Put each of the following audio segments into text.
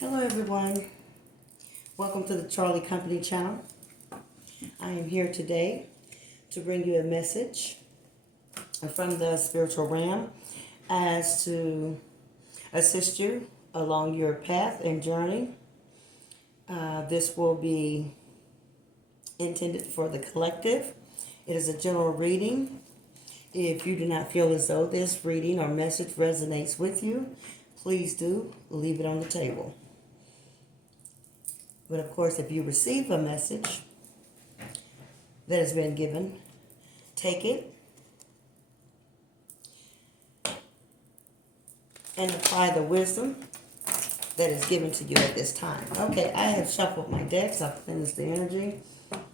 Hello everyone, welcome to the Charlie Company channel. I am here today to bring you a message from the spiritual realm as to assist you along your path and journey. This will be intended for the collective. It is a general reading. If you do not feel as though this reading or message resonates with you, please do leave it on the table. But of course, if you receive a message that has been given, take it and apply the wisdom that is given to you at this time. Okay, I have shuffled my decks. I've cleansed the energy.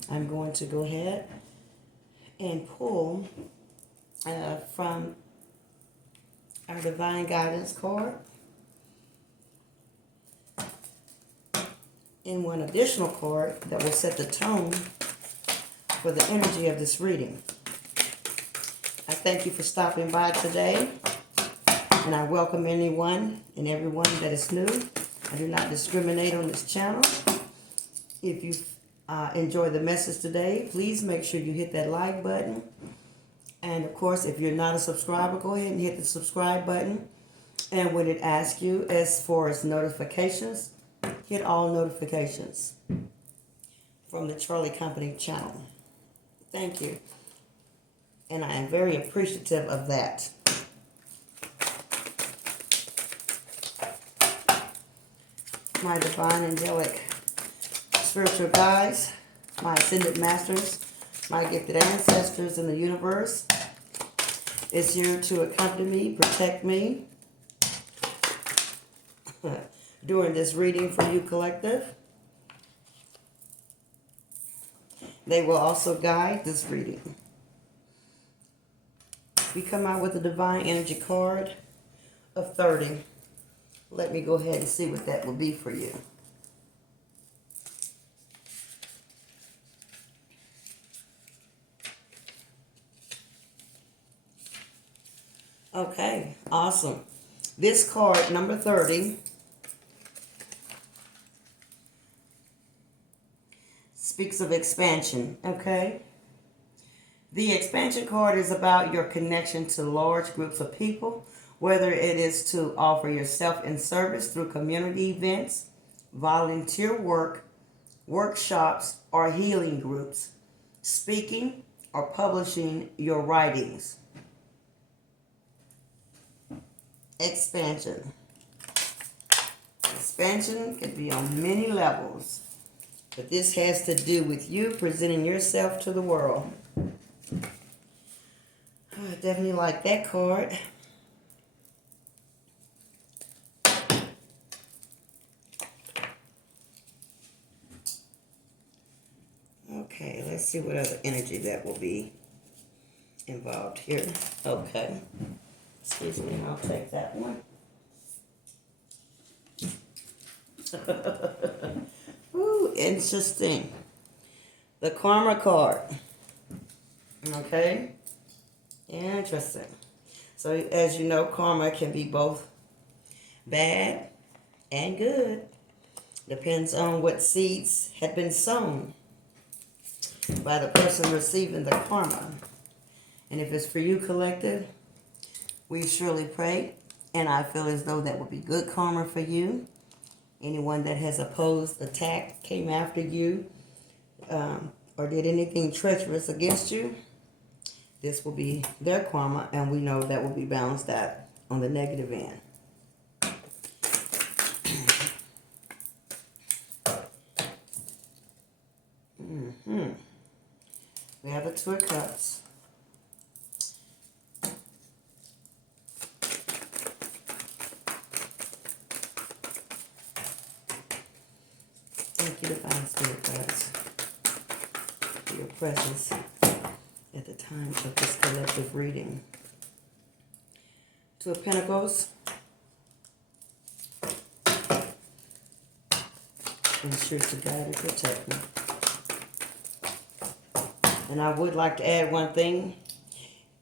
I'm going to go ahead and pull from our Divine Guidance card and one additional card that will set the tone for the energy of this reading. I thank you for stopping by today, and I welcome anyone and everyone that is new. I do not discriminate on this channel. If you enjoy the message today, please make sure you hit that like button. And of course, if you're not a subscriber, go ahead and hit the subscribe button. And when it asks you as far as notifications, hit all notifications from the Charlie Company channel. Thank you. And I am very appreciative of that. My divine angelic spiritual guides, my ascended masters, my gifted ancestors in the universe is here to accompany me, protect me during this reading for you collective. They will also guide this reading. We come out with a divine energy card of 30. Let me go ahead and see what that will be for you. Okay, awesome. This card, number 30, speaks of expansion, okay? The expansion card is about your connection to large groups of people, whether it is to offer yourself in service through community events, volunteer work, workshops, or healing groups, speaking or publishing your writings. Expansion. Expansion can be on many levels, but this has to do with you presenting yourself to the world. I definitely like that card. Okay, let's see what other energy that will be involved here. Okay. Excuse me, I'll take that one. Ooh, interesting. The Karma card. Okay. Interesting. So as you know, karma can be both bad and good. Depends on what seeds had been sown by the person receiving the karma. And if it's for you, collective, we surely pray, and I feel as though that would be good karma for you. Anyone that has opposed, attacked, came after you, or did anything treacherous against you, this will be their karma, and we know that will be balanced out on the negative end. We have the Two of Cups. Thank you, Divine Spirit guides, for your presence at the time of this collective reading. Two of Pentacles. Ensure to guide and protect me. And I would like to add one thing.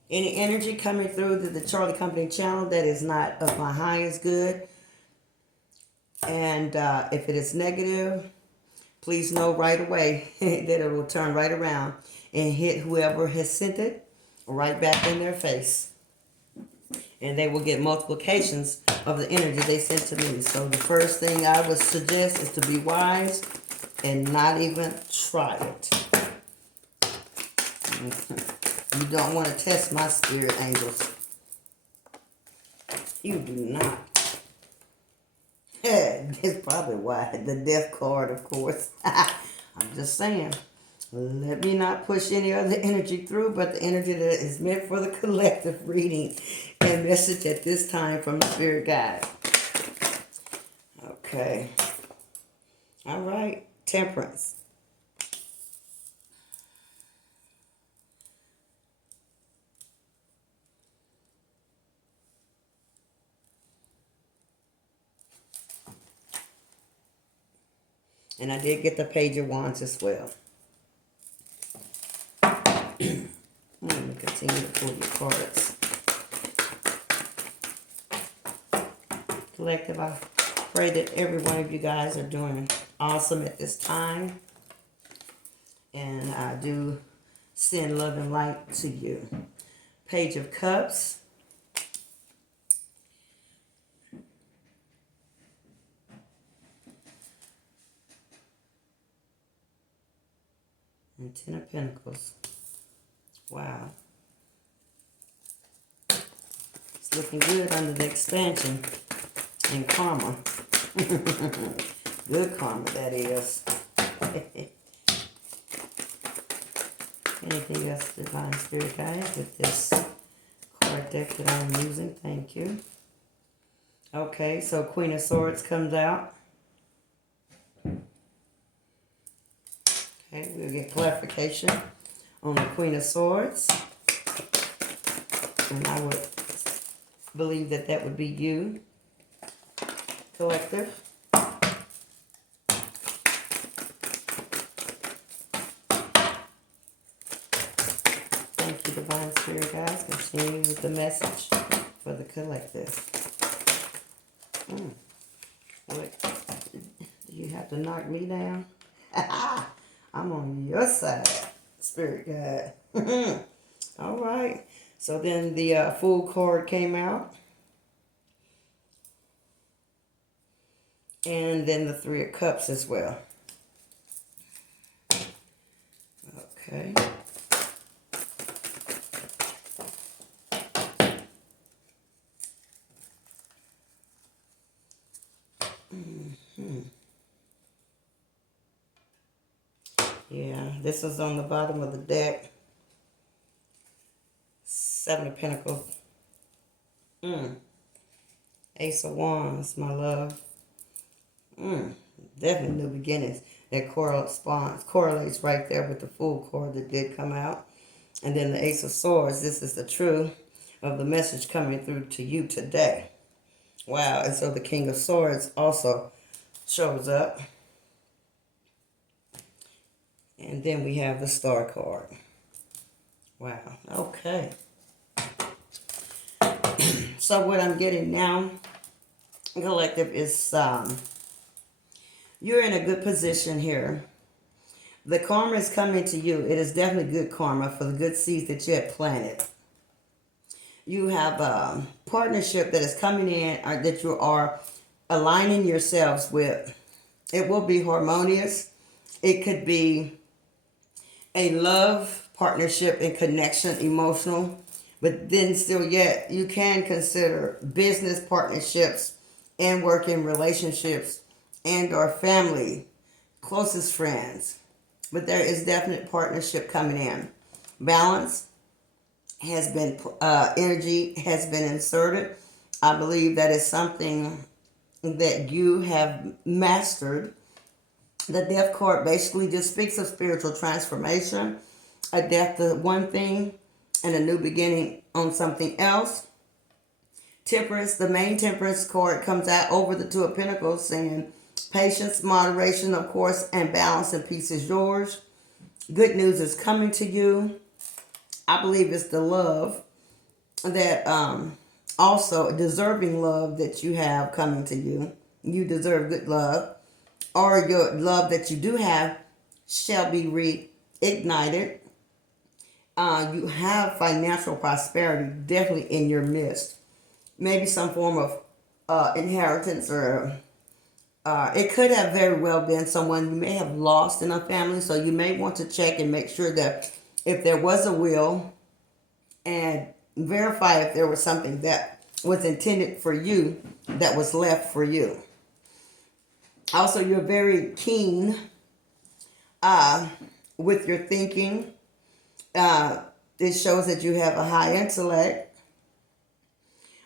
Any energy coming through the Charlie Company channel that is not of my highest good, And if it is negative, please know right away that it will turn right around and hit whoever has sent it right back in their face. And they will get multiplications of the energy they sent to me. So the first thing I would suggest is to be wise and not even try it. You don't want to test my spirit angels. You do not. That's probably why. The death card, of course. I'm just saying. Let me not push any other energy through, but the energy that is meant for the collective reading and message at this time from the spirit guide. Okay. All right. Temperance. And I did get the Page of Wands as well. Let me continue to pull your cards. Collective, I pray that every one of you guys are doing awesome at this time. And I do send love and light to you. Page of Cups. And Ten of Pentacles. Wow. It's looking good under the expansion and karma. Good karma, that is. Anything else, Divine Spirit Guide, with this card deck that I'm using? Thank you. Okay, so Queen of Swords comes out. Okay, we'll get clarification on the Queen of Swords. And I would believe that that would be you, collective. Thank you, Divine Spirit guys. Continue with the message for the collective. What? Do you have to knock me down? I'm on your side, Spirit guide. All right. So then the Fool card came out. And then the Three of Cups as well. Okay. Yeah, this is on the bottom of the deck. Seven of Pentacles. Ace of Wands, my love. Definitely new beginnings. That correlates right there with the Fool card that did come out. And then the Ace of Swords. This is the truth of the message coming through to you today. Wow. And so the King of Swords also shows up. And then we have the Star card. Wow. Okay. So what I'm getting now, collective, is you're in a good position here. The karma is coming to you. It is definitely good karma for the good seeds that you have planted. You have a partnership that is coming in, or that you are aligning yourselves with. It will be harmonious. It could be a love partnership and connection, emotional, but then still yet you can consider business partnerships and working relationships and or family, closest friends. But there is definite partnership coming in. Balance has been, energy has been inserted. I believe that is something that you have mastered. The Death card basically just speaks of spiritual transformation, a death to one thing and a new beginning on something else. Temperance, the main Temperance card comes out over the Two of Pentacles, saying patience, moderation, of course, and balance and peace is yours. Good news is coming to you. I believe it's the love that also deserving love that you have coming to you. you deserve good love, or your love that you do have shall be reignited. You have financial prosperity definitely in your midst. Maybe some form of inheritance, or it could have very well been someone you may have lost in a family. So you may want to check and make sure that if there was a will, and verify if there was something that was intended for you that was left for you. Also, you're very keen with your thinking. It shows that you have a high intellect,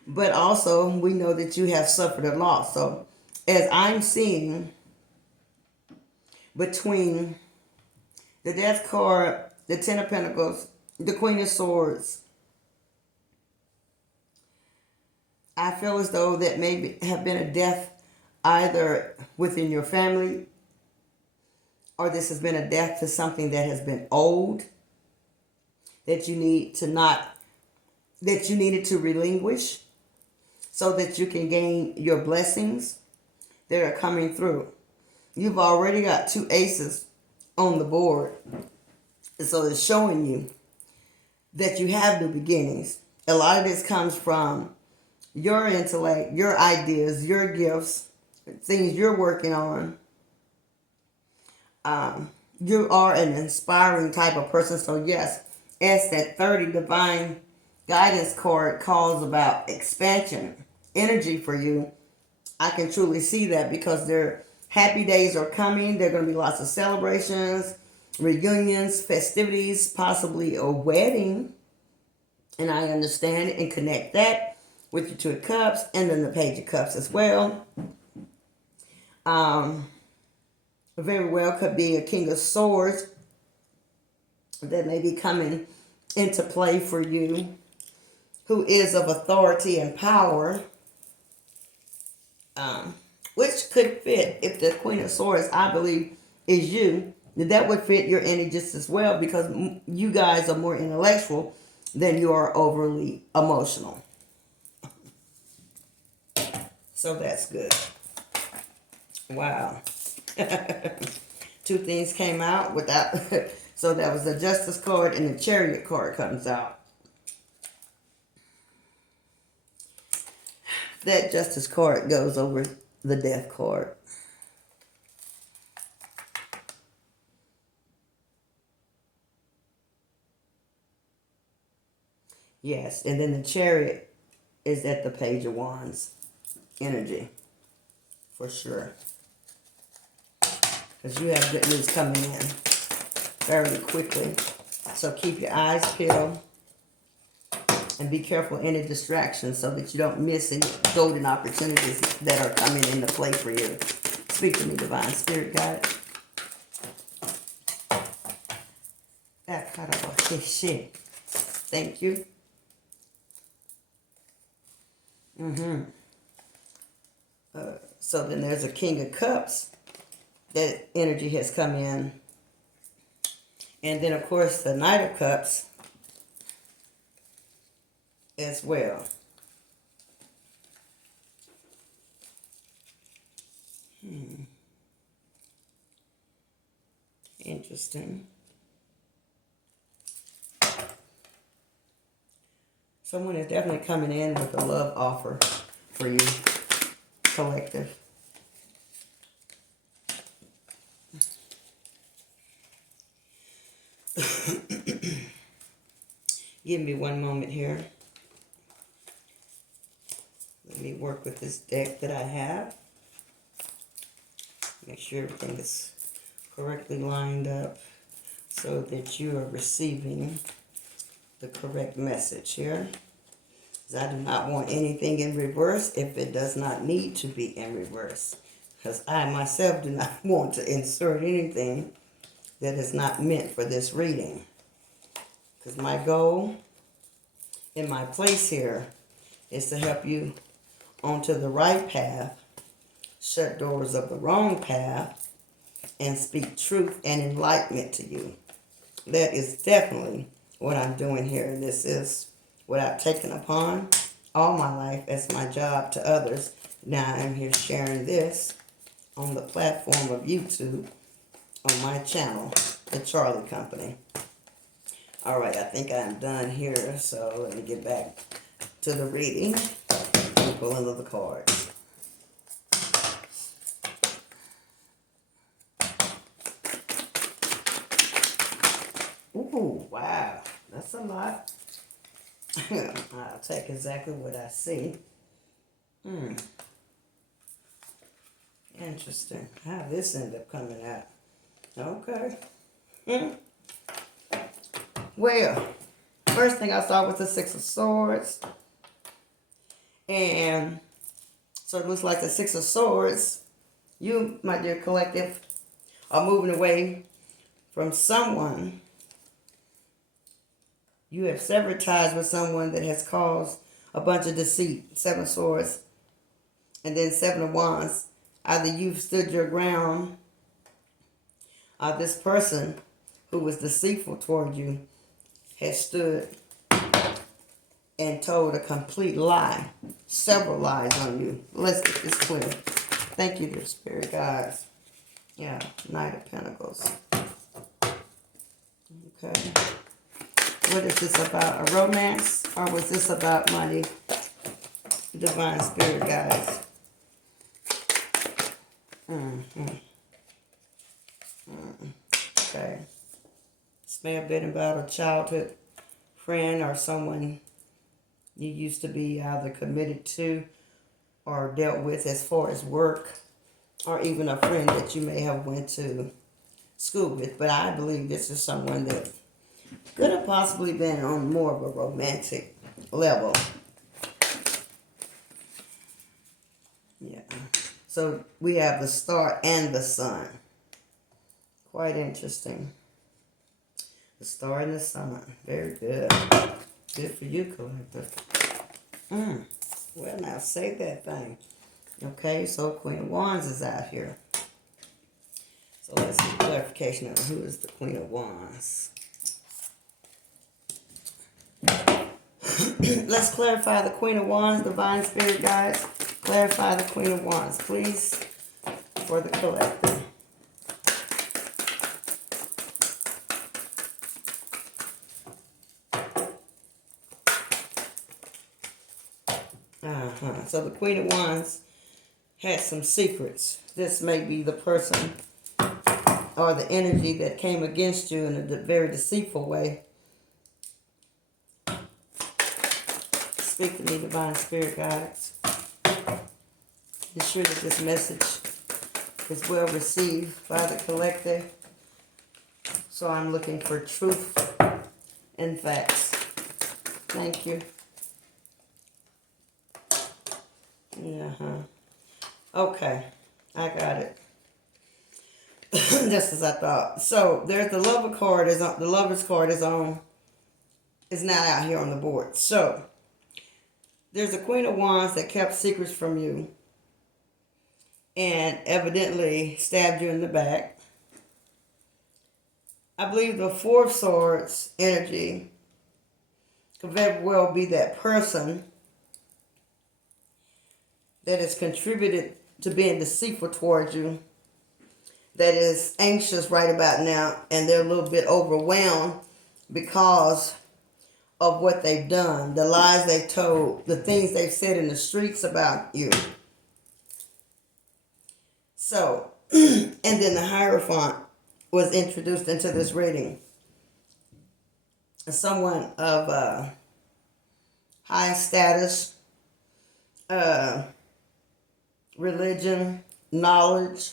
but also we know that you have suffered a loss. So as I'm seeing between the Death card, the Ten of Pentacles, the Queen of Swords, I feel as though that maybe have been a death either within your family, or this has been a death to something that has been old, that you needed to relinquish so that you can gain your blessings that are coming through. You've already got 2 aces on the board. So it's showing you that you have new beginnings. A lot of this comes from your intellect, your ideas, your gifts, things you're working on. You are an inspiring type of person. So yes, as that 30 divine guidance card calls about expansion energy for you, I can truly see that, because their happy days are coming. There are going to be lots of celebrations, reunions, festivities, possibly a wedding. And I understand and connect that with your 2 of Cups and then the Page of Cups as well. Very well could be a King of Swords that may be coming into play for you, who is of authority and power, which could fit, if the Queen of Swords, I believe, is you, that would fit your energy just as well, because you guys are more intellectual than you are overly emotional. So that's good. Wow. 2 things came out without, so that was the Justice card, and the Chariot card comes out. That Justice card goes over the Death card. Yes, and then the Chariot is at the Page of Wands energy, for sure. Because you have good news coming in fairly quickly. So keep your eyes peeled and be careful any distractions so that you don't miss any golden opportunities that are coming into play for you. Speak to me, Divine Spirit Guide. Thank you. So then there's a King of Cups. That energy has come in. And then, of course, the Knight of Cups as well. Interesting. Someone is definitely coming in with a love offer for you, collective. Give me one moment here. Let me work with this deck that I have. Make sure everything is correctly lined up so that you are receiving the correct message here. Because I do not want anything in reverse if it does not need to be in reverse. Because I myself do not want to insert anything that is not meant for this reading. Because my goal and my place here is to help you onto the right path, shut doors of the wrong path, and speak truth and enlightenment to you. That is definitely what I'm doing here. This is what I've taken upon all my life as my job to others, Now I'm here sharing this on the platform of YouTube on my channel, The Charlie Company. All right, I think I'm done here, so let me get back to the reading and pull another card. Ooh, wow, that's a lot. I'll take exactly what I see. Interesting. How this ended up coming out. Okay. Well, first thing I saw was the Six of Swords. And so it looks like the Six of Swords, you, my dear collective, are moving away from someone. You have severed ties with someone that has caused a bunch of deceit. Seven of Swords. And then Seven of Wands. Either you've stood your ground, or this person who was deceitful toward you has stood and told a complete lie. Several lies on you. Let's get this clear. Thank you, dear Spirit guides. Yeah, Knight of Pentacles. Okay. What is this about? A romance? Or was this about money? Divine Spirit guides. Okay. This may have been about a childhood friend or someone you used to be either committed to or dealt with as far as work, or even a friend that you may have went to school with. But I believe this is someone that could have possibly been on more of a romantic level. Yeah. So we have the Star and the Sun. Quite interesting. The Star and the Sun. Very good. Good for you, collector. Well, now say that thing. Okay, so Queen of Wands is out here. So let's get clarification on who is the Queen of Wands. Let's clarify the Queen of Wands, Divine Spirit guides. Clarify the Queen of Wands, please, for the collector. So the Queen of Wands had some secrets. This may be the person or the energy that came against you in a very deceitful way. Speak to me, Divine Spirit guides. Ensure that this message is well received by the collector. So I'm looking for truth and facts. Thank you. Okay, I got it. Just as I thought. So there's the Lover card is on. The Lover's card is on. Is not out here on the board. So there's a Queen of Wands that kept secrets from you and evidently stabbed you in the back. I believe the Four of Swords energy could very well be that person that has contributed to being deceitful towards you, that is anxious right about now, and they're a little bit overwhelmed because of what they've done, the lies they've told, the things they've said in the streets about you. So, and then the Hierophant was introduced into this reading. Someone of high status, religion, knowledge.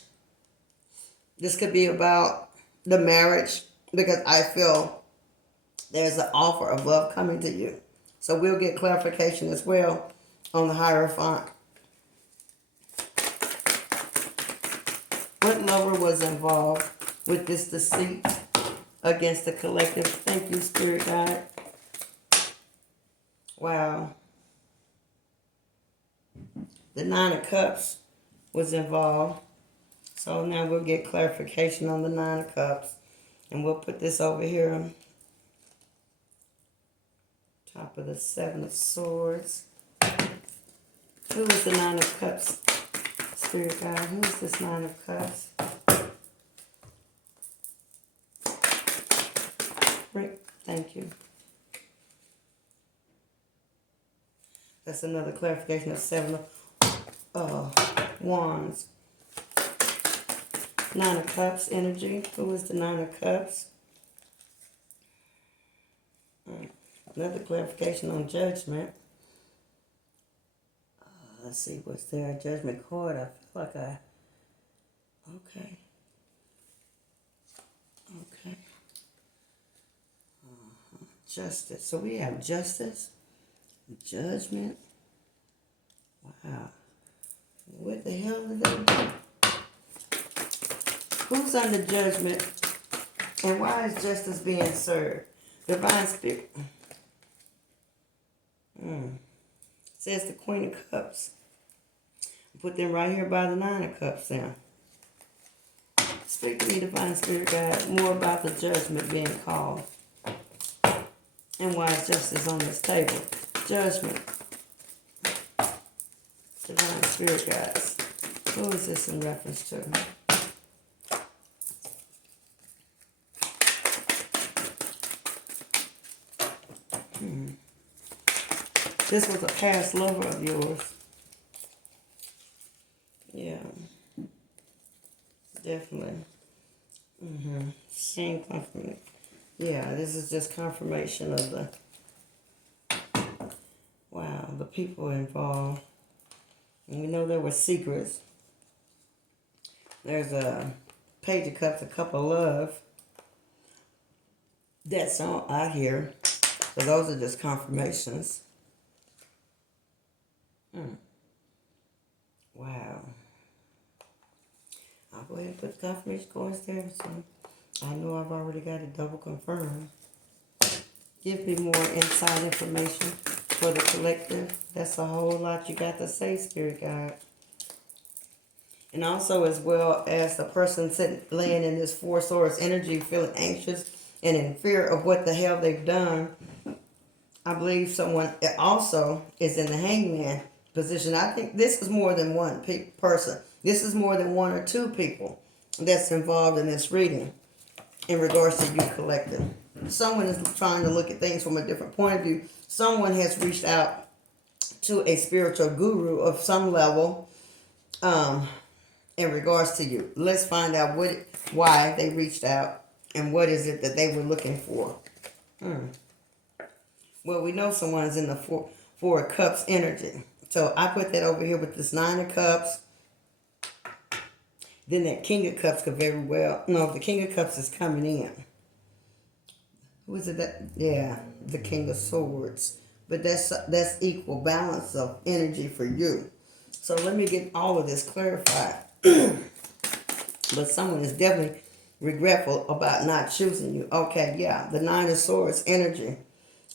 This could be about the marriage, because I feel there's an offer of love coming to you. So we'll get clarification as well on the Hierophant. What lover was involved with this deceit against the collective? Thank you, Spirit Guide. Wow. The Nine of Cups was involved. So now we'll get clarification on the Nine of Cups. And we'll put this over here on top of the Seven of Swords. Who is the Nine of Cups? Spirit guide, who is this Nine of Cups? Thank you. That's another clarification of Seven of Wands. Nine of Cups energy. Who is the Nine of Cups? Another clarification on Judgment. Let's see, what's there? Judgment card. I feel like okay. Okay. Justice. So we have justice, judgment. Wow. What the hell did they do? Who's under judgment? And why is justice being served? Divine Spirit. Says the Queen of Cups. Put them right here by the Nine of Cups now. Speak to me, Divine Spirit guide, more about the judgment being called. And why is justice on this table? Judgment. Divine Spirit guides. Who is this in reference to? This was a past lover of yours. Yeah. Definitely. Same confirmation. Yeah, this is just confirmation of the, wow, the people involved. And we know there were secrets. There's a Page of Cups, a Cup of Love. That's all out here. So those are just confirmations. Wow. I'll go ahead and put the confirmation cards there. So I know I've already got it double confirmed. Give me more inside information for the collective. That's a whole lot you got to say, Spirit Guide. And also, as well as the person sitting, laying in this Four Swords energy, feeling anxious and in fear of what the hell they've done. I believe someone also is in the Hangman position. I think this is more than one person. This is more than one or two people that's involved in this reading in regards to you collective. Someone is trying to look at things from a different point of view. Someone has reached out to a spiritual guru of some level in regards to you. Let's find out why they reached out and what is it that they were looking for. Well, we know someone's in the Four of Cups energy. So I put that over here with this Nine of Cups. Then that King of Cups could very well... No, the King of Cups is coming in. Who is it that... Yeah, the King of Swords. But that's equal balance of energy for you. So let me get all of this clarified. But someone is definitely regretful about not choosing you. Okay, yeah, the Nine of Swords energy.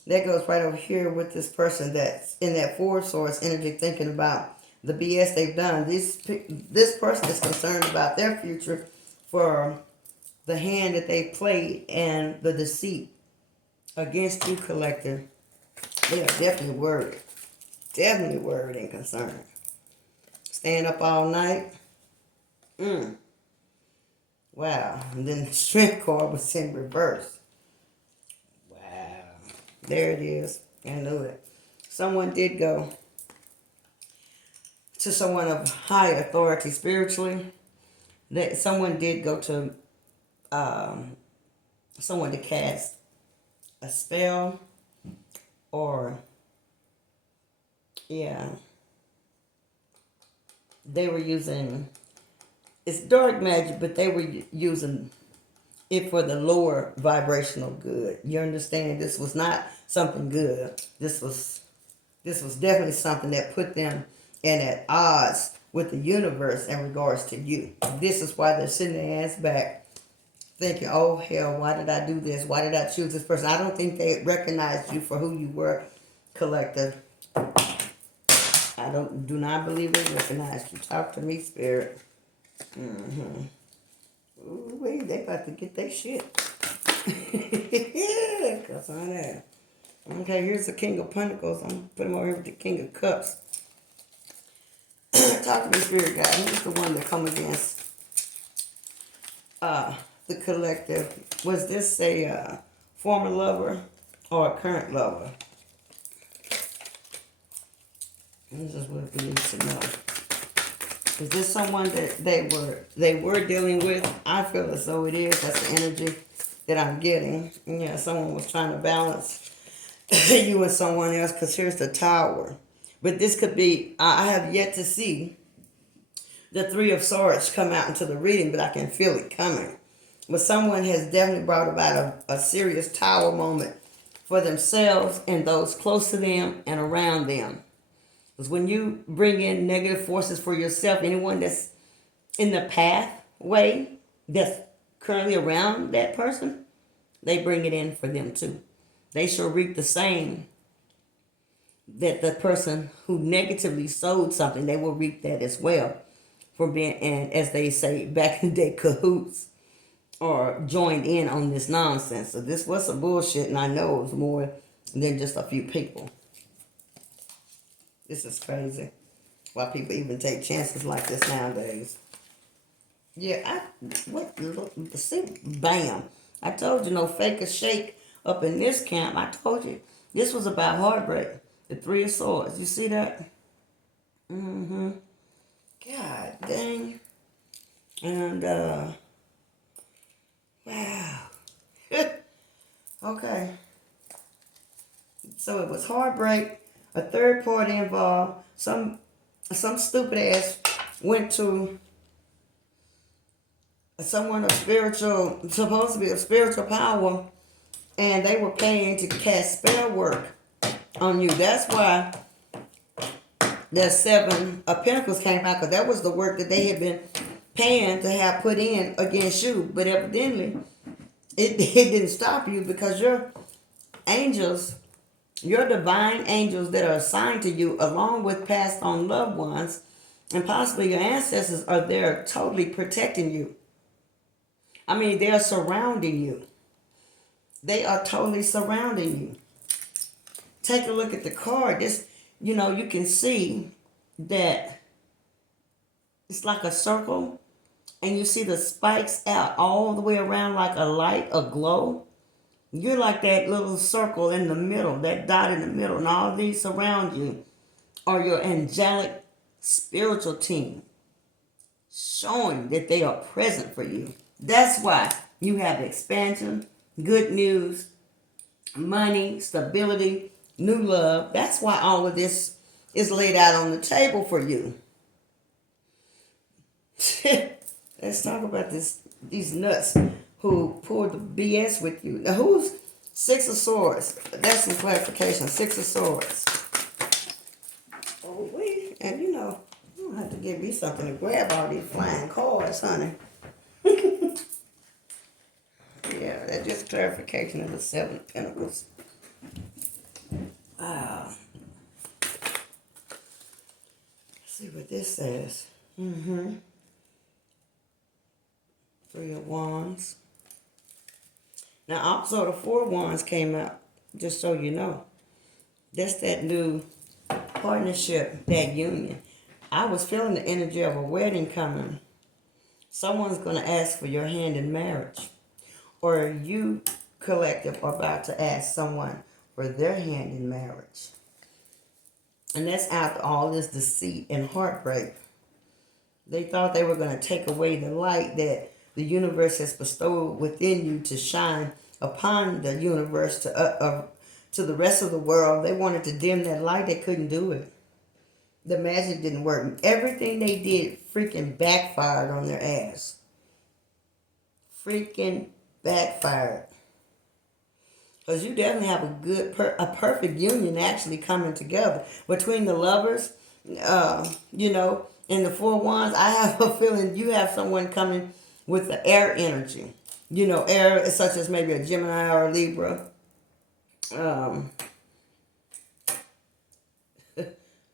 That goes right over here with this person that's in that Four of Swords energy thinking about the BS they've done. This person is concerned about their future for the hand that they played and the deceit against you, collective. They are definitely worried. Definitely worried and concerned. Staying up all night. Wow. And then the Strength card was in reverse. There it is. I knew it. Someone did go to someone of high authority spiritually. That someone did go to someone to cast a spell, or yeah, they were using, it's dark magic, but they were using it for the lower vibrational good. You understand? This was not something good. This was definitely something that put them in at odds with the universe in regards to you. This is why they're sitting their ass back thinking, oh hell, why did I do this? Why did I choose this person? I don't think they recognized you for who you were, collective. I do not believe they recognized you. Talk to me, Spirit. Ooh, wait, they about to get their shit. Yeah, cause I know. Okay, here's the King of Pentacles. I'm gonna put him over here with the King of Cups. Talk to me, Spirit God. Who's the one that come against the collective? Was this a former lover or a current lover? This is what we need to know. Is this someone that they were dealing with? I feel as though it is. That's the energy that I'm getting. Yeah, someone was trying to balance you and someone else, because here's the Tower. But this could be, I have yet to see the Three of Swords come out into the reading, but I can feel it coming. But someone has definitely brought about a serious Tower moment for themselves and those close to them and around them. Because when you bring in negative forces for yourself, anyone that's in the pathway that's currently around that person, they bring it in for them too. They shall reap the same that the person who negatively sowed something, they will reap that as well for being, and as they say back in the day, cahoots or joined in on this nonsense. So this was some bullshit, and I know it was more than just a few people. This is crazy. Why people even take chances like this nowadays. Yeah, see, bam. I told you, no fake or shake up in this camp. I told you, this was about heartbreak. The Three of Swords. You see that? Mm-hmm. God dang. And, wow. Okay. So it was heartbreak, a third party involved. Some stupid ass went to someone of spiritual, supposed to be of spiritual power, and they were paying to cast spell work on you. That's why the Seven of Pentacles came out, because that was the work that they had been paying to have put in against you. But evidently, it didn't stop you, because your angels, your divine angels that are assigned to you, along with passed on loved ones, and possibly your ancestors, are there totally protecting you. I mean, they're surrounding you. They are totally surrounding you. Take a look at the card. This, you can see that it's like a circle, and you see the spikes out all the way around like a light, a glow. You're like that little circle in the middle, that dot in the middle, and all these surround you are your angelic spiritual team, showing that they are present for you. That's why you have expansion, good news, money, stability, new love. That's why all of this is laid out on the table for you. Let's talk about these nuts who pulled the BS with you. Now, who's Six of Swords? That's some clarification. Six of Swords. Oh, wait. And you don't have to give me something to grab all these flying cards, honey. Yeah, that's just clarification of the Seven of Pentacles. Let's see what this says. Three of Wands. Now, also the Four of Wands came out, just so you know. That's that new partnership, that union. I was feeling the energy of a wedding coming. Someone's going to ask for your hand in marriage. Or you, collective, are about to ask someone for their hand in marriage. And that's after all this deceit and heartbreak. They thought they were going to take away the light that the universe has bestowed within you to shine upon the universe to the rest of the world. They wanted to dim that light. They couldn't do it. The magic didn't work. Everything they did freaking backfired on their ass. Freaking backfired. Because you definitely have a perfect union actually coming together. Between the lovers, and the Four of Wands, I have a feeling you have someone coming with the air energy. Air such as maybe a Gemini or a Libra.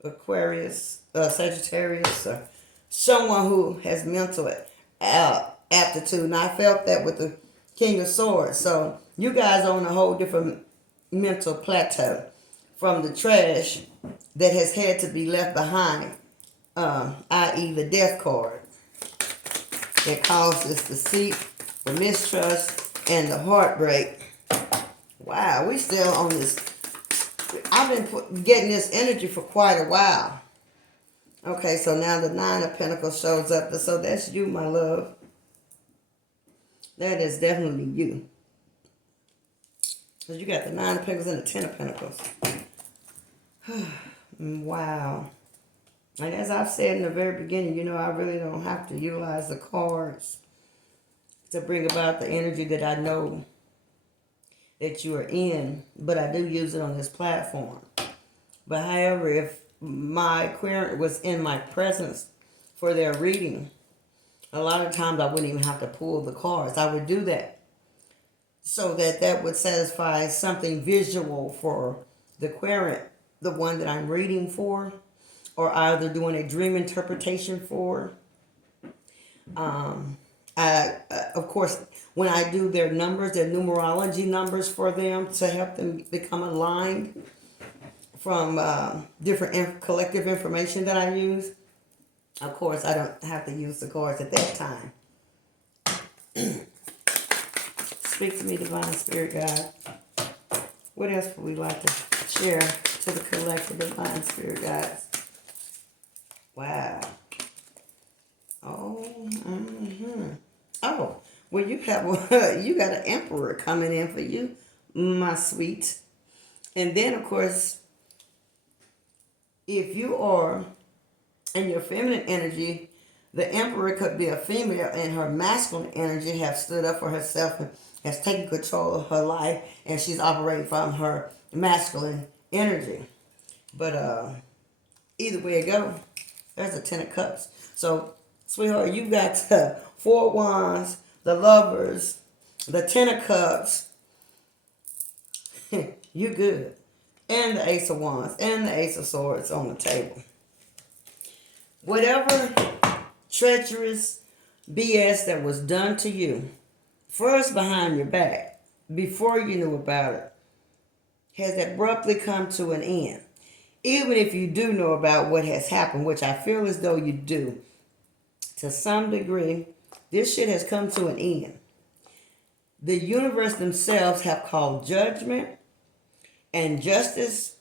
Aquarius, Sagittarius, or someone who has mental aptitude. And I felt that with the King of Swords. So you guys are on a whole different mental plateau from the trash that has had to be left behind i.e. the death card. That causes deceit, the mistrust, and the heartbreak. Wow, we still on this. I've been getting this energy for quite a while. Okay, so now the Nine of Pentacles shows up. So that's you, my love. That is definitely you. Because you got the Nine of Pentacles and the Ten of Pentacles. Wow. And as I've said in the very beginning, you know, I really don't have to utilize the cards to bring about the energy that I know that you are in. But I do use it on this platform. But however, if my querent was in my presence for their reading, a lot of times I wouldn't even have to pull the cards. I would do that so that that would satisfy something visual for the querent, the one that I'm reading for, or either doing a dream interpretation for. Of course, when I do their numbers, their numerology numbers for them to help them become aligned from different collective information that I use. Of course, I don't have to use the cards at that time. Speak to me, Divine Spirit God. What else would we like to share to the collective, Divine Spirit Guides? Wow. Oh, oh. Well, you have you got an Emperor coming in for you, my sweet. And then, of course, if you are in your feminine energy, the Emperor could be a female, and her masculine energy have stood up for herself and has taken control of her life, and she's operating from her masculine energy. But either way it go, there's a Ten of Cups. So, sweetheart, you got the Four of Wands, the Lovers, the Ten of Cups. You good. And the Ace of Wands and the Ace of Swords on the table. Whatever treacherous BS that was done to you, first behind your back, before you knew about it, has abruptly come to an end. Even if you do know about what has happened, which I feel as though you do, to some degree, this shit has come to an end. The universe themselves have called judgment, and justice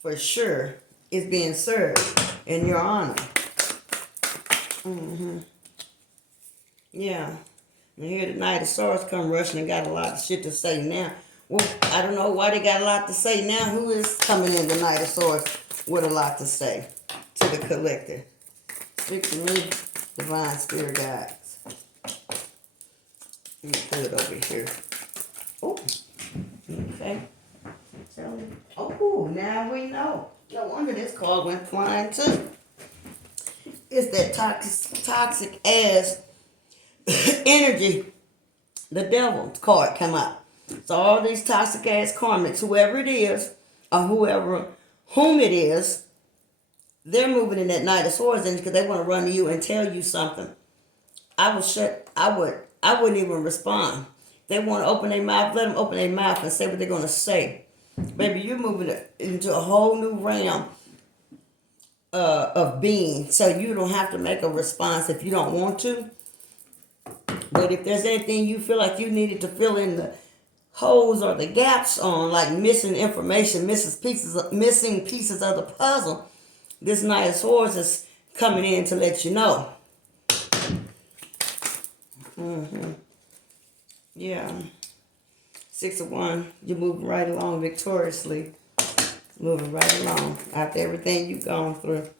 for sure is being served in your honor. Yeah. And here the Knight of Swords come rushing and got a lot of shit to say now. Well, I don't know why they got a lot to say now. Who is coming in the Knight of Swords with a lot to say to the collector? Speak to me, Divine Spirit Guides. Let me pull it over here. Oh, okay. Oh, now we know. No wonder this card went flying too. It's that toxic ass energy. The devil card come out. So all these toxic ass karmics, whoever it is, or whom it is, they're moving in that Knight of Swords energy because they want to run to you and tell you something. I wouldn't even respond. They want to open their mouth, let them open their mouth and say what they're going to say. Baby, you're moving into a whole new realm of being. So you don't have to make a response if you don't want to. But if there's anything you feel like you needed to fill in the holes or the gaps on, like missing information, missing pieces of the puzzle, this Knight of Swords is coming in to let you know. Yeah. 6 of Wands, you're moving right along victoriously. Moving right along after everything you've gone through.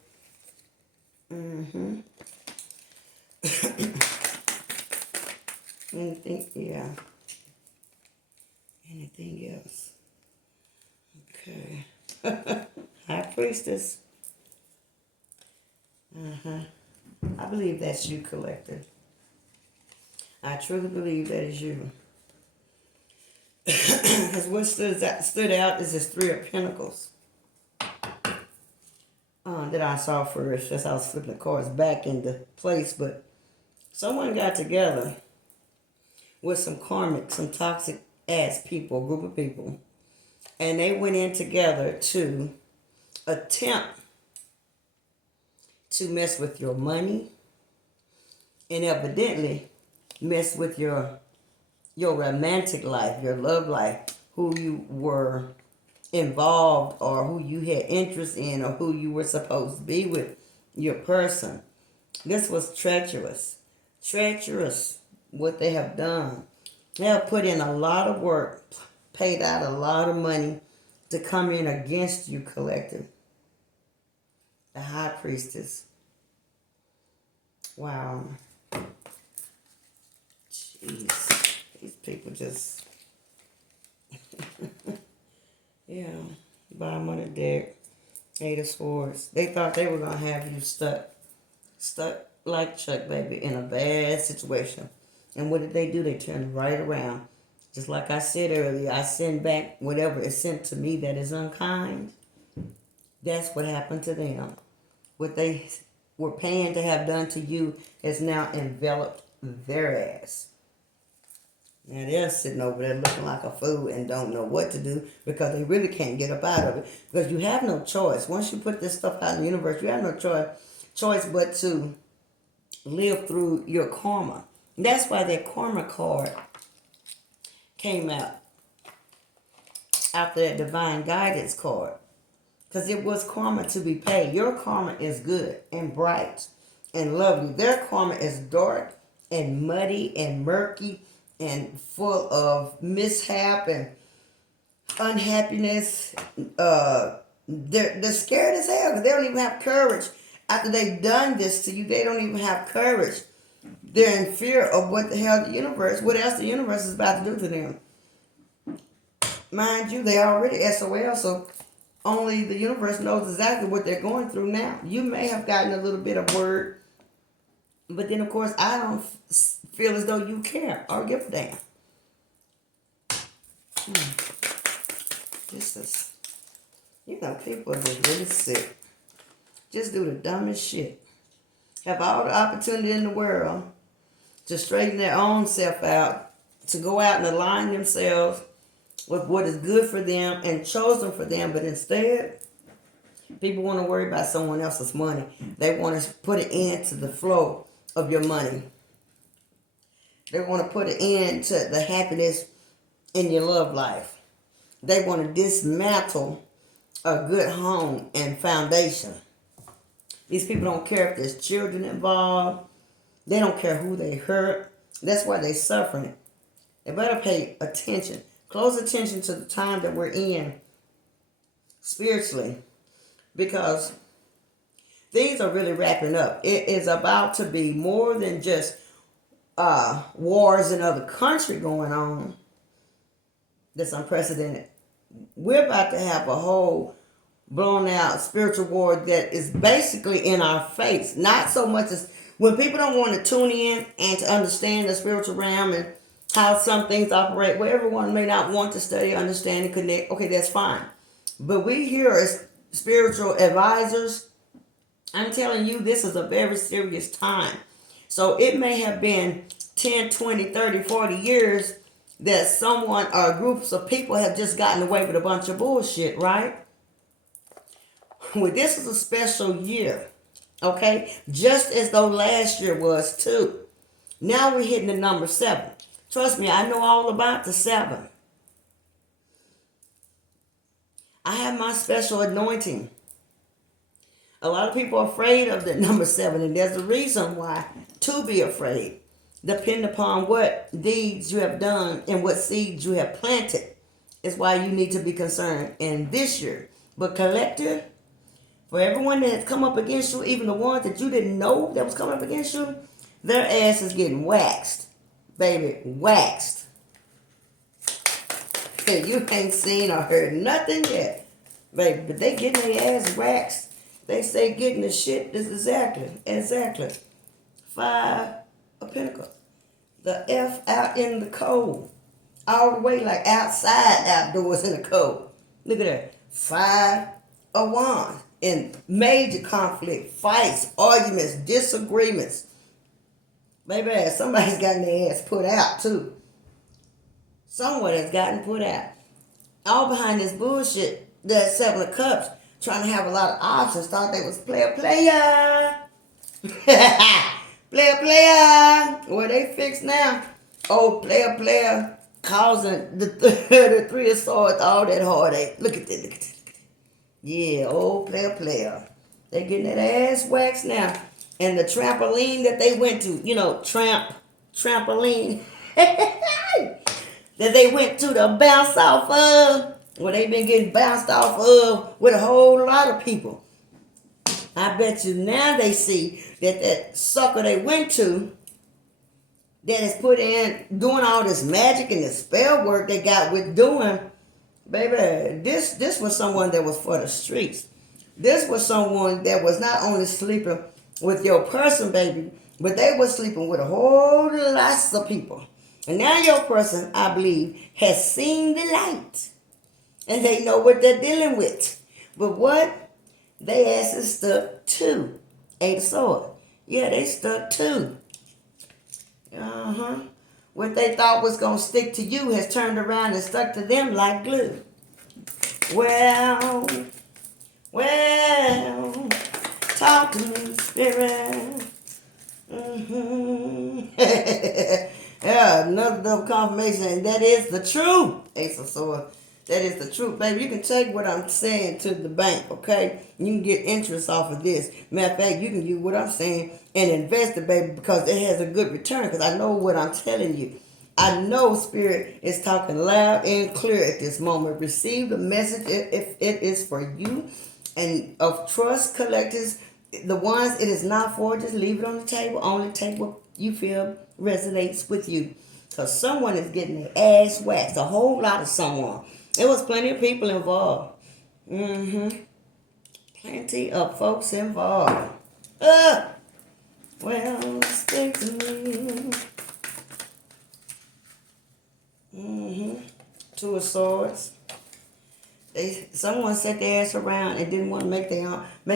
Anything else? Okay. High Priestess. I believe that's you, collector. I truly believe that is you. Because what stood out is this Three of Pentacles that I saw first as I was flipping the cards back into place. But someone got together with some karmic, some toxic ass people, group of people, and they went in together to attempt to mess with your money and evidently mess with your romantic life, your love life, who you were involved or who you had interest in or who you were supposed to be with, your person. This was treacherous. Treacherous, what they have done. They have put in a lot of work, paid out a lot of money to come in against you, collective. The high priestess. Wow. Jeez. These people just... yeah. Bottom of the deck. Eight of Swords. They thought they were going to have you stuck like Chuck, baby, in a bad situation. And what did they do? They turned right around. Just like I said earlier, I send back whatever is sent to me that is unkind. That's what happened to them. What they were paying to have done to you has now enveloped their ass. Now they're sitting over there looking like a fool and don't know what to do because they really can't get up out of it. Because you have no choice. Once you put this stuff out in the universe, you have no choice but to live through your karma. And that's why that karma card came out after that divine guidance card. Because it was karma to be paid. Your karma is good and bright and lovely. Their karma is dark and muddy and murky and full of mishap and unhappiness. They're scared as hell because they don't even have courage. After they've done this to you, they don't even have courage. They're in fear of what else the universe is about to do to them. Mind you, they already SOL, so only the universe knows exactly what they're going through now. You may have gotten a little bit of word, but then, of course, I don't feel as though you care or give a damn. This is, people are just really sick. Just do the dumbest shit. Have all the opportunity in the world to straighten their own self out, to go out and align themselves with what is good for them and chosen for them, but instead, people want to worry about someone else's money. They want to put an end to the flow of your money. They want to put an end to the happiness in your love life. They want to dismantle a good home and foundation. These people don't care if there's children involved. They don't care who they hurt. That's why they're suffering. They better pay attention. Close attention to the time that we're in spiritually, because things are really wrapping up. It is about to be more than just wars in other countries going on. That's unprecedented. We're about to have a whole blown out spiritual war that is basically in our face. Not so much as when people don't want to tune in and to understand the spiritual realm and how some things operate, where everyone may not want to study, understand, and connect. Okay, that's fine. But we here as spiritual advisors, I'm telling you, this is a very serious time. So it may have been 10, 20, 30, 40 years that someone or groups of people have just gotten away with a bunch of bullshit, right? Well, this is a special year, okay? Just as though last year was too. Now we're hitting the number 7. Trust me, I know all about the 7. I have my special anointing. A lot of people are afraid of the number 7, and there's a reason why to be afraid. Depend upon what deeds you have done and what seeds you have planted is why you need to be concerned in this year. But collective, for everyone that has come up against you, even the ones that you didn't know that was coming up against you, their ass is getting waxed. Baby, waxed. You ain't seen or heard nothing yet. Baby, but they getting their ass waxed. They say getting the shit is exactly. 5 of Pentacles. The F out in the cold. All the way like outside, outdoors in the cold. Look at that. 5 of Wands. In major conflict, fights, arguments, disagreements. Baby, somebody's gotten their ass put out too. Someone has gotten put out. All behind this bullshit, that 7 of Cups. trying to have a lot of options, thought they was player. Player. Well, they fixed now. Oh, player, causing the three of swords all that heartache. Look at that. Yeah, old player. They getting that ass waxed now. And the trampoline that they went to, trampoline that they went to bounce off of, well, they been getting bounced off of with a whole lot of people. I bet you now they see that sucker they went to that is put in doing all this magic and the spell work they got with doing, baby, this was someone that was for the streets. This was someone that was not only sleeping with your person, baby, but they were sleeping with a whole lot of people. And now your person, I believe, has seen the light. And they know what they're dealing with. But what? They asses stuck too. Eight of Swords. Yeah, they stuck too. What they thought was going to stick to you has turned around and stuck to them like glue. Well, talk to me, spirit. Yeah, another double confirmation, and that is the truth. Ace of Swords. That is the truth, baby. You can take what I'm saying to the bank, okay? You can get interest off of this. Matter of fact, you can use what I'm saying and invest it, baby, because it has a good return, because I know what I'm telling you. I know Spirit is talking loud and clear at this moment. Receive the message if it is for you. And of trust collectors, the ones it is not for, just leave it on the table. Only take what you feel resonates with you. Because someone is getting their ass waxed. A whole lot of someone. There was plenty of people involved. Plenty of folks involved. Well, stick to me. Two of Swords. Someone set their ass around and didn't want to make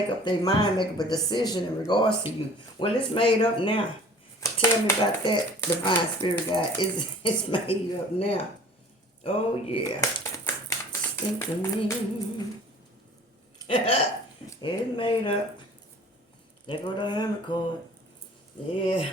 up their mind, make up a decision in regards to you. Well, it's made up now. Tell me about that, divine spirit guide. It's made up now. Oh yeah. Stick to me. It's made up. There go the Hermit card. Yeah.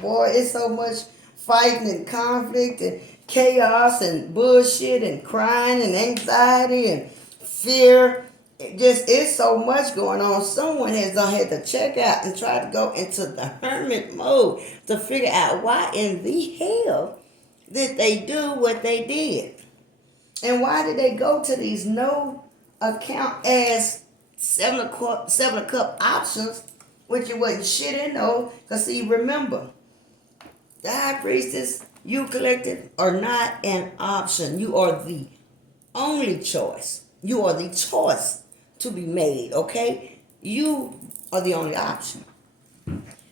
Boy, it's so much fighting and conflict and chaos and bullshit and crying and anxiety and fear. It's so much going on. Someone has had to check out and try to go into the hermit mode to figure out why in the hell did they do what they did. And why did they go to these no account ass seven of cup options, which it wasn't shit in though. Because see, remember, the high priestess, you collective are not an option. You are the only choice. You are the choice to be made, okay? You are the only option.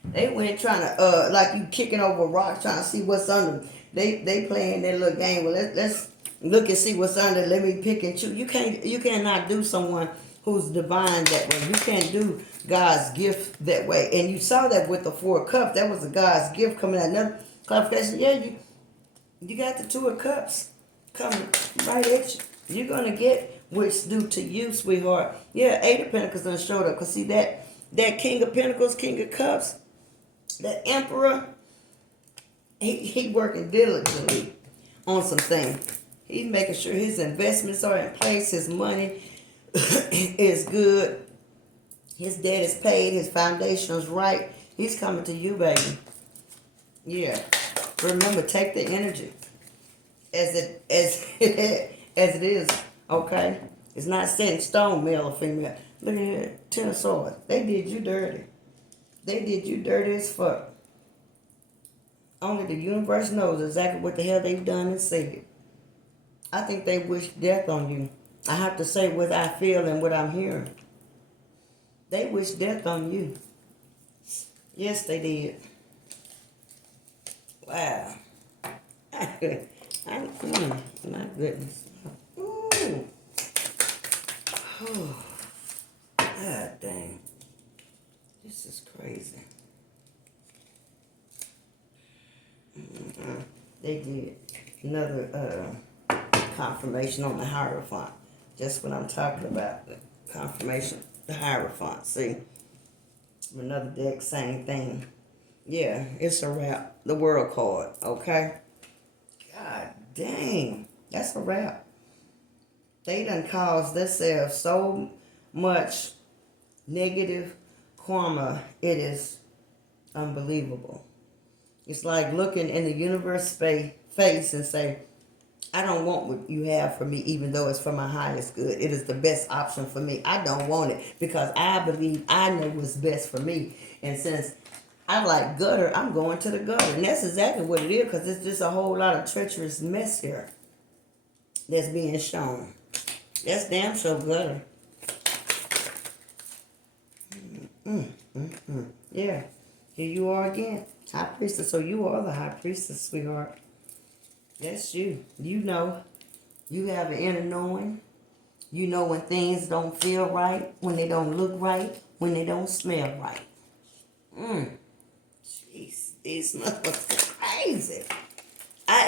They went trying to, like you kicking over rocks, trying to see what's under. They playing their little game. Well, let's look and see what's under. Let me pick and choose. You cannot do someone who's divine that way. You can't do God's gift that way. And you saw that with the Four of Cups. That was a God's gift coming out. Another clarification. Yeah, you got the Two of Cups coming right at you. You're gonna get what's due to you, sweetheart. Yeah, Eight of Pentacles done showed up. Cause see that King of Pentacles, King of Cups, that Emperor, he working diligently on some things. He's making sure his investments are in place, his money is good, his debt is paid, his foundation is right. He's coming to you, baby. Yeah. Remember, take the energy as it is, okay? It's not set in stone, male or female. Look at here, Ten of Swords. They did you dirty. They did you dirty as fuck. Only the universe knows exactly what the hell they've done and said. I think they wish death on you. I have to say what I feel and what I'm hearing. They wish death on you. Yes, they did. Wow. My goodness. Ooh. Oh. God dang. This is crazy. They did another confirmation on the Hierophant. Just what I'm talking about. The confirmation, the Hierophant. See, another deck, same thing. Yeah, it's a wrap. The World card, okay? God dang, that's a wrap. They done caused themselves so much negative karma. It is unbelievable. It's like looking in the universe face and say, I don't want what you have for me, even though it's for my highest good. It is the best option for me. I don't want it because I believe I know what's best for me. And since I like gutter, I'm going to the gutter. And that's exactly what it is, because it's just a whole lot of treacherous mess here that's being shown. That's damn sure gutter. Yeah. Here you are again. High priestess. So you are the high priestess, sweetheart. That's you. You know. You have an inner knowing. You know when things don't feel right, when they don't look right, when they don't smell right. Jeez, these motherfuckers are crazy.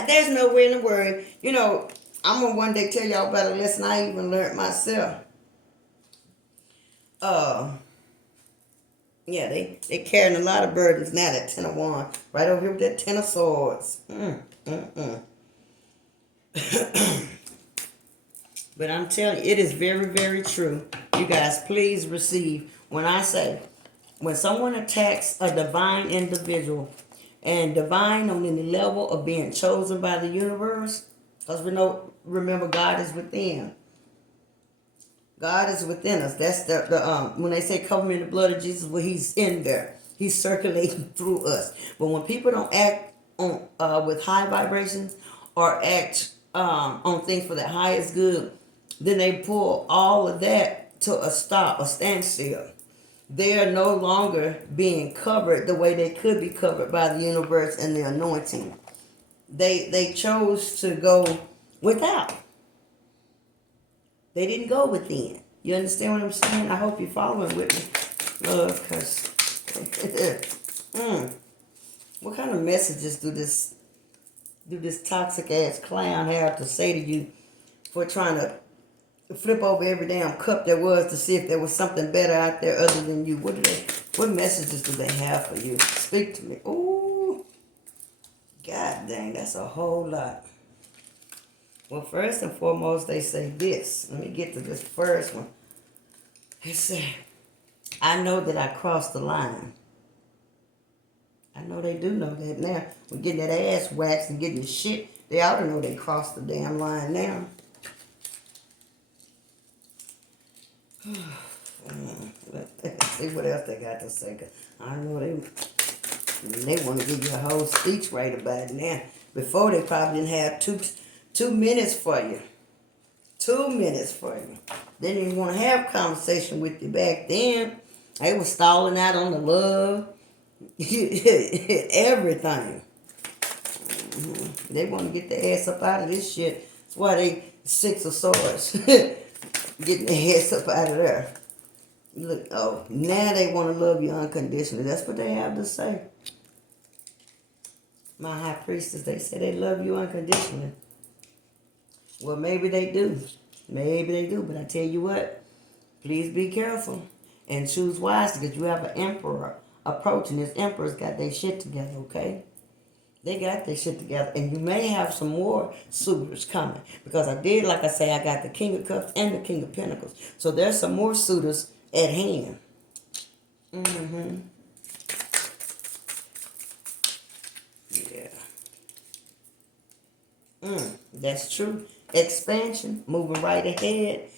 There's no way in the world. You know, I'm going to one day tell y'all about a lesson I even learned myself. Yeah, they carrying a lot of burdens now, that 10 of Wands. Right over here with that 10 of Swords. But I'm telling you, it is very, very true. You guys, please receive. When I say, when someone attacks a divine individual, and divine on any level of being chosen by the universe, because remember, God is within. God is within us. That's the when they say cover me in the blood of Jesus, well, He's in there. He's circulating through us. But when people don't act on with high vibrations or act on things for the highest good, then they pull all of that to a stop, a standstill. They are no longer being covered the way they could be covered by the universe and the anointing. They chose to go without. They didn't go within. You understand what I'm saying? I hope you're following with me. Because what kind of messages do this toxic ass clown have to say to you for trying to flip over every damn cup there was to see if there was something better out there other than you? What messages do they have for you? Speak to me. Ooh, God dang, that's a whole lot. Well, first and foremost, they say this. Let me get to this first one. They say, I know that I crossed the line. I know they do know that now. We're getting that ass waxed and getting the shit. They ought to know they crossed the damn line now. Let's see what else they got to say. Cause I know they want to give you a whole speech right about it now. Before, they probably didn't have 2 minutes for you. 2 minutes for you. They didn't even want to have conversation with you back then. They were stalling out on the love. Everything. They want to get their ass up out of this shit. That's why they 6 of Swords. Getting their ass up out of there. Look, oh, now they want to love you unconditionally. That's what they have to say. My high priestess, they say they love you unconditionally. Well, maybe they do. Maybe they do. But I tell you what, please be careful and choose wisely, because you have an emperor approaching. This emperor's got their shit together, okay? They got their shit together. And you may have some more suitors coming. Because I did, like I say, I got the King of Cups and the King of Pentacles. So there's some more suitors at hand. Yeah. That's true. Expansion, moving right ahead.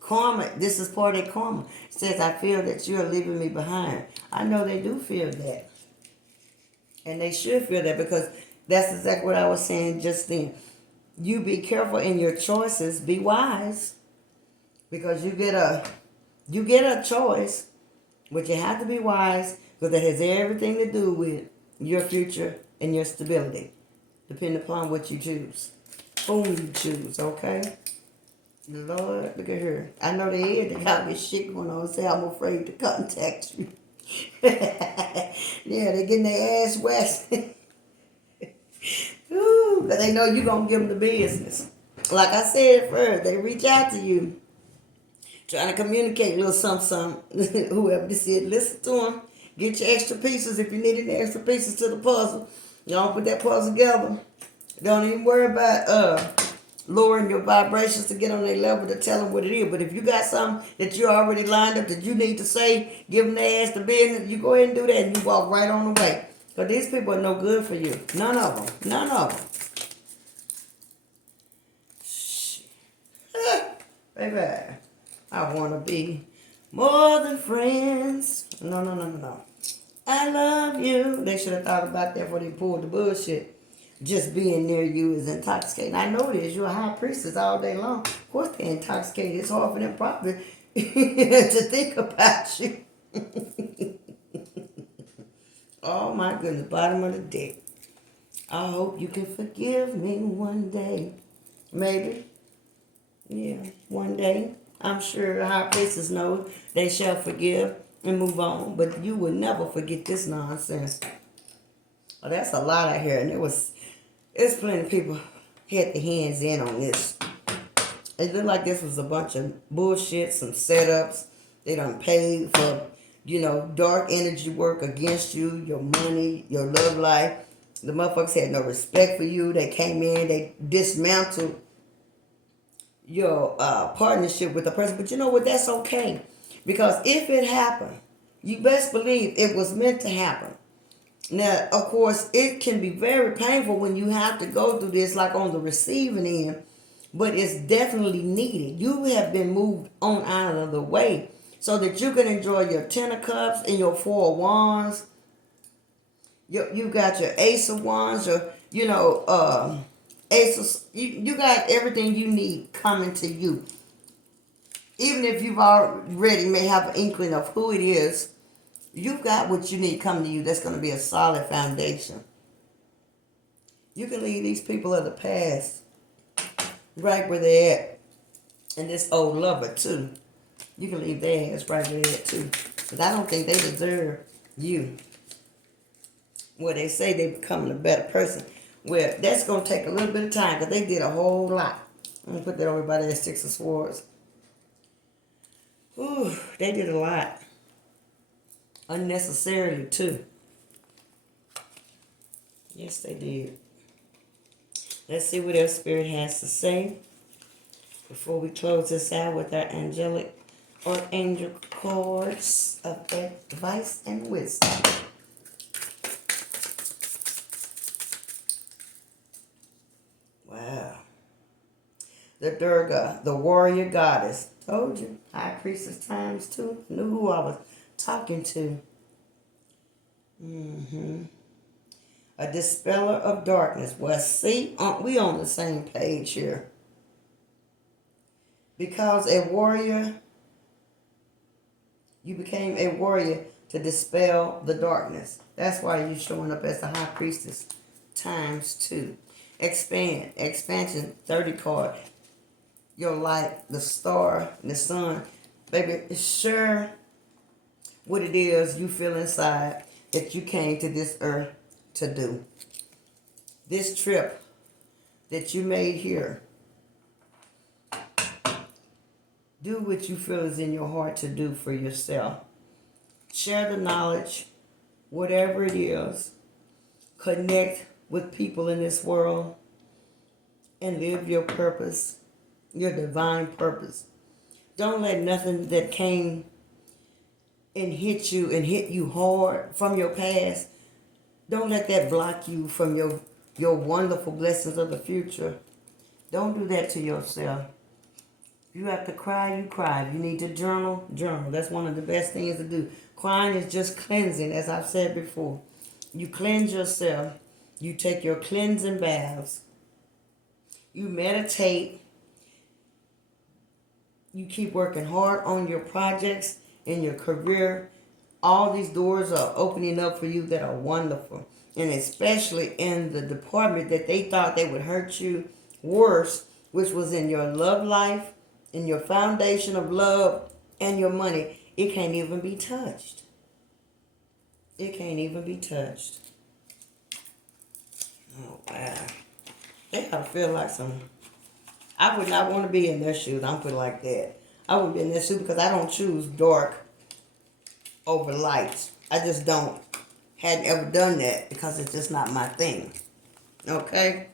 Karma, this is part of karma. It says, I feel that you are leaving me behind. I know they do feel that. And they should feel that, because that's exactly what I was saying just then. You be careful in your choices. Be wise. Because you get a choice, but you have to be wise, because that has everything to do with your future and your stability, depending upon what you choose. Whom you choose, okay? Lord, look at her. I know they got this shit going on, say I'm afraid to contact you. Yeah, they getting their ass waxed. Ooh, but they know you gonna give them the business. Like I said first, they reach out to you, trying to communicate a little something, something. Whoever this is, listen to them. Get your extra pieces if you need any extra pieces to the puzzle. Y'all put that puzzle together. Don't even worry about lowering your vibrations to get on their level to tell them what it is. But if you got something that you already lined up that you need to say, give them their ass the business, you go ahead and do that and you walk right on the way. But these people are no good for you. None of them. None of them. Baby, I want to be more than friends. No, no, no, no, no. I love you. They should have thought about that before they pulled the bullshit. Just being near you is intoxicating. I know it is. You're a high priestess all day long. Of course they're intoxicated. It's hard for them probably to think about you. Oh my goodness, bottom of the deck. I hope you can forgive me one day. Maybe. Yeah, one day. I'm sure high priestess know they shall forgive and move on. But you will never forget this nonsense. Oh, that's a lot out here. And it's plenty of people had their hands in on this. It looked like this was a bunch of bullshit, some setups. They done paid for, dark energy work against you, your money, your love life. The motherfuckers had no respect for you. They came in, they dismantled your partnership with the person. But you know what? That's okay. Because if it happened, you best believe it was meant to happen. Now, of course, it can be very painful when you have to go through this, like on the receiving end, but it's definitely needed. You have been moved on out of the way so that you can enjoy your Ten of Cups and your Four of Wands. You got your Ace of Wands, Ace of, you got everything you need coming to you. Even if you've already may have an inkling of who it is, you've got what you need coming to you that's going to be a solid foundation. You can leave these people of the past right where they're at. And this old lover, too. You can leave their ass right where they're at, too. Because I don't think they deserve you. Well, they say they're becoming a better person. Well, that's going to take a little bit of time because they did a whole lot. I'm going to put that over by that Six of Swords. Ooh, they did a lot. Unnecessarily, too. Yes, they did. Let's see what our Spirit has to say before we close this out with our angelic or angel cards of advice and wisdom. Wow. The Durga, the warrior goddess. Told you. High priestess times two. Knew who I was talking to. A dispeller of darkness. Well, see, we on the same page here. Because a warrior, you became a warrior to dispel the darkness. That's why you're showing up as the high priestess times two. Expansion, 30 card. Your light, the star, and the sun. Baby, share what it is you feel inside that you came to this earth to do. This trip that you made here. Do what you feel is in your heart to do for yourself. Share the knowledge, whatever it is. Connect with people in this world and live your purpose, your divine purpose. Don't let nothing that came and hit you hard from your past. Don't let that block you from your wonderful blessings of the future. Don't do that to yourself. If you have to cry, you cry. If you need to journal, journal. That's one of the best things to do. Crying is just cleansing, as I've said before. You cleanse yourself. You take your cleansing baths. You meditate. You keep working hard on your projects in your career. All these doors are opening up for you that are wonderful. And especially in the department that they thought they would hurt you worse, which was in your love life, in your foundation of love, and your money. It can't even be touched. It can't even be touched. Oh, wow. They gotta feel like some... I would not want to be in their shoes. I'm put it like that. I wouldn't be in their shoes because I don't choose dark over light. I just don't. Hadn't ever done that because it's just not my thing. Okay?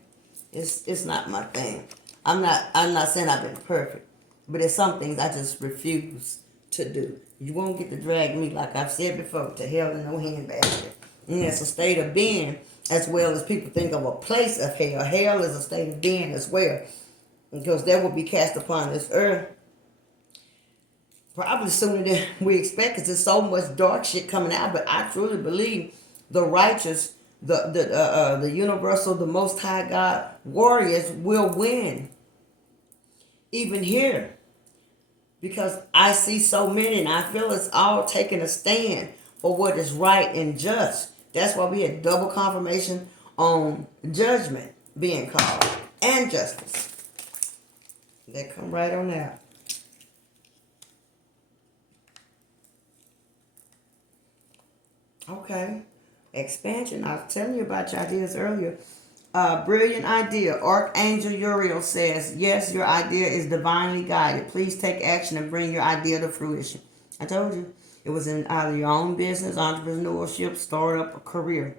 It's not my thing. I'm not saying I've been perfect, but there's some things I just refuse to do. You won't get to drag me, like I've said before, to hell in no handbasket. And it's a state of being as well as people think of a place of hell. Hell is a state of being as well, because that will be cast upon this earth probably sooner than we expect, because there's so much dark shit coming out. But I truly believe the righteous, the universal, the Most High God warriors will win, even here, because I see so many, and I feel it's all taking a stand for what is right and just. That's why we had double confirmation on judgment being called and justice. They come right on out. Okay. Expansion. I was telling you about your ideas earlier. Brilliant idea. Archangel Uriel says, yes, your idea is divinely guided. Please take action and bring your idea to fruition. I told you. It was in either your own business, entrepreneurship, startup, or career.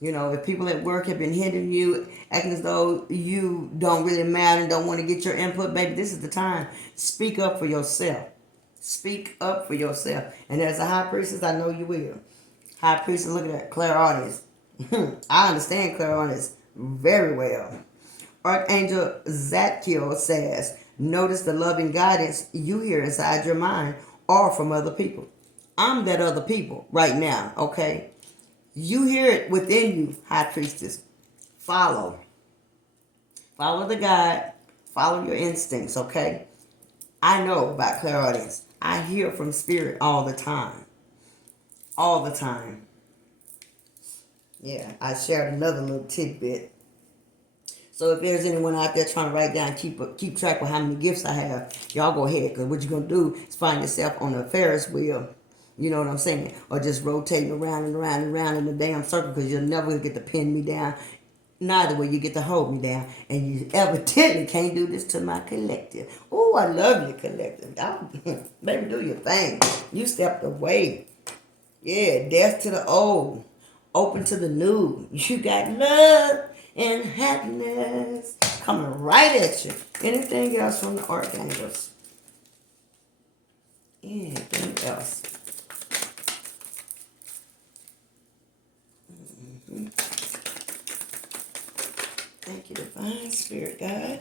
You know, if people at work have been hitting you, acting as though you don't really matter and don't want to get your input, baby, this is the time. Speak up for yourself. Speak up for yourself. And as a high priestess, I know you will. High priestess, look at that, clairaudience. I understand clairaudience very well. Archangel Zadkiel says, notice the loving guidance you hear inside your mind or from other people. I'm that other people right now, okay? You hear it within you, high priestess. Follow. Follow the guide. Follow your instincts, okay? I know about clairaudience. I hear from spirit all the time. All the time. Yeah, I shared another little tidbit. So if there's anyone out there trying to write down, keep track of how many gifts I have, y'all go ahead. Because what you're going to do is find yourself on a Ferris wheel. You know what I'm saying? Or just rotating around and around and around in the damn circle, because you'll never get to pin me down. Neither will you get to hold me down. And you evidently can't do this to my collective. Oh, I love your collective. Baby, do your thing. You stepped away. Yeah, death to the old. Open to the new. You got love and happiness coming right at you. Anything else from the archangels? Anything else? Thank you, Divine Spirit God.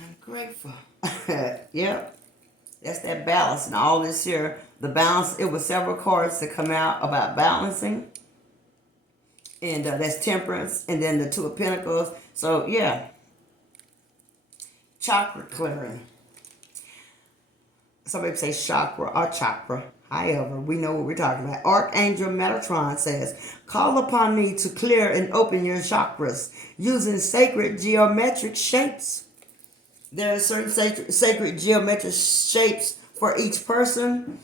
I'm grateful. Yep. That's that balance. And all this here, the balance, it was several cards that come out about balancing. And that's temperance. And then the Two of Pentacles. So, yeah. Chakra clearing. Some people say chakra or chakra. However, we know what we're talking about. Archangel Metatron says, call upon me to clear and open your chakras using sacred geometric shapes. There are certain sacred geometric shapes for each person.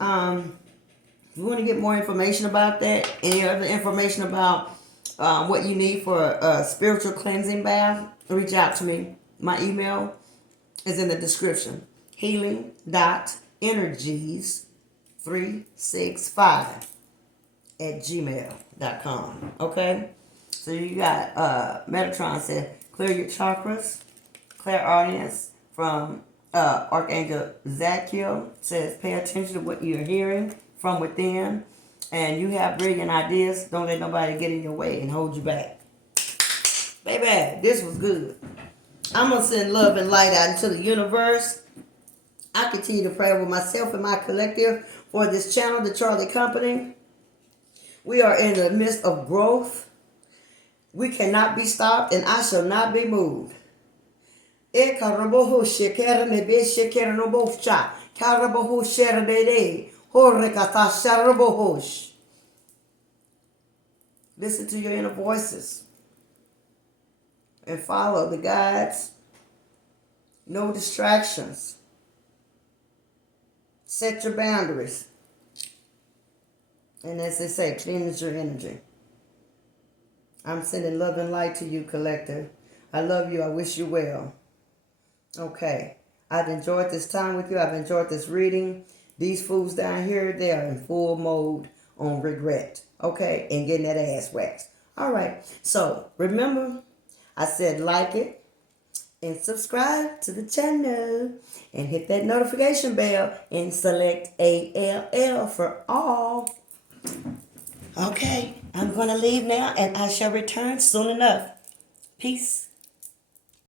If you want to get more information about that, any other information about what you need for a spiritual cleansing bath, reach out to me. My email is in the description. healing.energies365@gmail.com. Okay? So you got Metatron said, clear your chakras. Clairaudience from Archangel Zadkiel says, pay attention to what you're hearing from within. And you have brilliant ideas. Don't let nobody get in your way and hold you back. Baby, this was good. I'm going to send love and light out into the universe. I continue to pray over myself and my collective for this channel, the Charlie Company. We are in the midst of growth. We cannot be stopped, and I shall not be moved. Listen to your inner voices and follow the guides. No distractions. Set your boundaries. And as they say, cleanse your energy. I'm sending love and light to you, collective. I love you. I wish you well. Okay. I've enjoyed this time with you. I've enjoyed this reading. These fools down here, they are in full mode on regret. Okay. And getting that ass waxed. All right. So remember, I said like it and subscribe to the channel and hit that notification bell and select ALL for all. Okay. I'm going to leave now and I shall return soon enough. Peace.